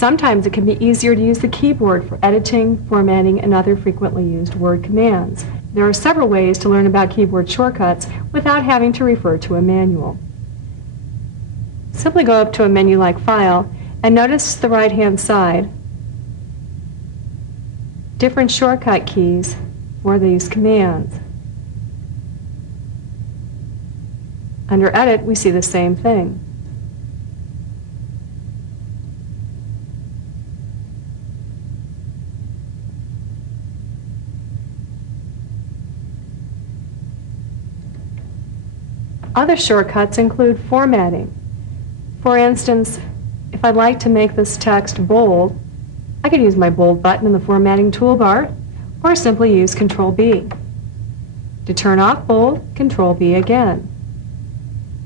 Sometimes it can be easier to use the keyboard for editing, formatting, and other frequently used Word commands. There are several ways to learn about keyboard shortcuts without having to refer to a manual. Simply go up to a menu like File and notice the right-hand side different shortcut keys for these commands. Under Edit, we see the same thing. Other shortcuts include formatting. For instance, if I'd like to make this text bold, I could use my bold button in the formatting toolbar or simply use Control B. To turn off bold, Control B again.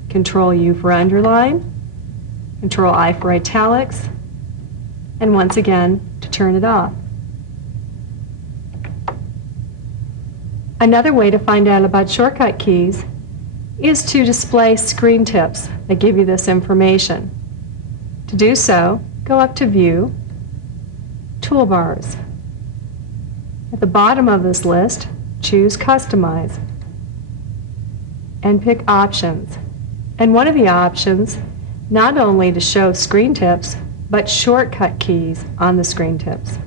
Control U for underline, Control I for italics, and once again to turn it off. Another way to find out about shortcut keys is to display screen tips that give you this information. To do so, go up to View, Toolbars. At the bottom of this list, choose Customize and pick Options. And one of the options, not only to show screen tips, but shortcut keys on the screen tips.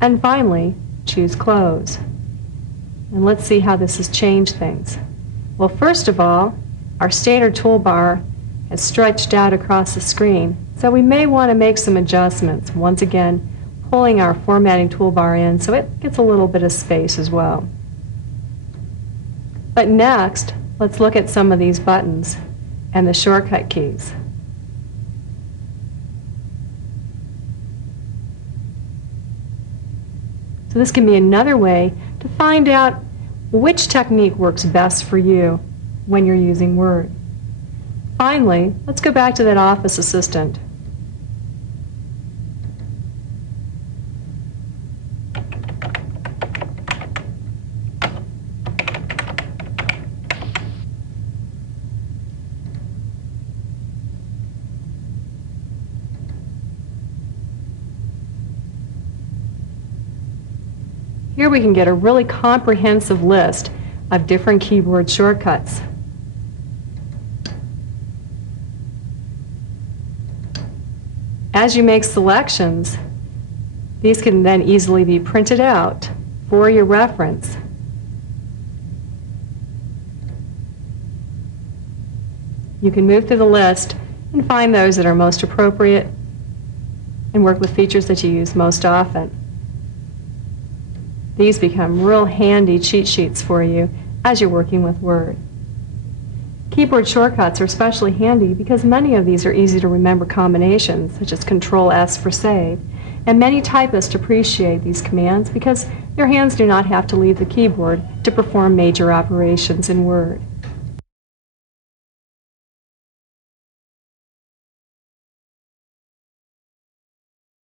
And finally, choose Close. And let's see how this has changed things. Well, first of all, our standard toolbar has stretched out across the screen, so we may want to make some adjustments. Once again, pulling our formatting toolbar in so it gets a little bit of space as well. But next, let's look at some of these buttons and the shortcut keys. So this can be another way to find out which technique works best for you when you're using Word. Finally, let's go back to that Office Assistant. Here we can get a really comprehensive list of different keyboard shortcuts. As you make selections, these can then easily be printed out for your reference. You can move through the list and find those that are most appropriate and work with features that you use most often. These become real handy cheat sheets for you as you're working with Word. Keyboard shortcuts are especially handy because many of these are easy to remember combinations, such as Control-S for save, and many typists appreciate these commands because their hands do not have to leave the keyboard to perform major operations in Word.